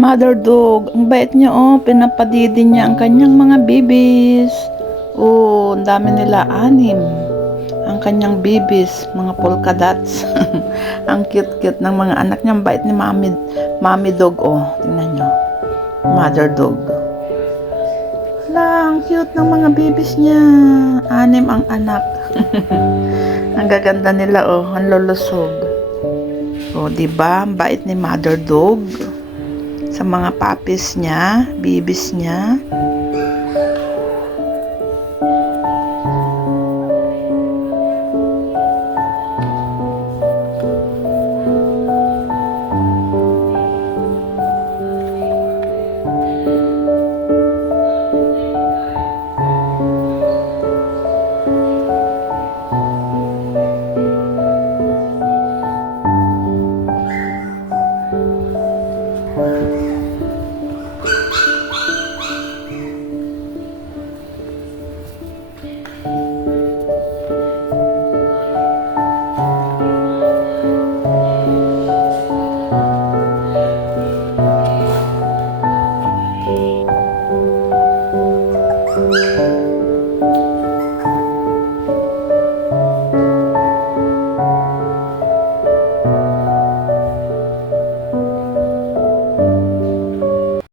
Mother dog, ang bait niya oh, pinapadidi niya ang kanyang mga babies. Oh, ang dami nila, 6. Ang kanyang babies, mga polka dots. Ang cute-cute ng mga anak niya, ang bait ni Mommy dog oh. Tingnan niyo. Mother dog. Hala, ang cute ng mga babies niya. 6 ang anak. Ang gaganda nila oh, ang lulusog. Oh, 'di ba? Ang bait ni Mother dog sa mga puppies niya, babies niya.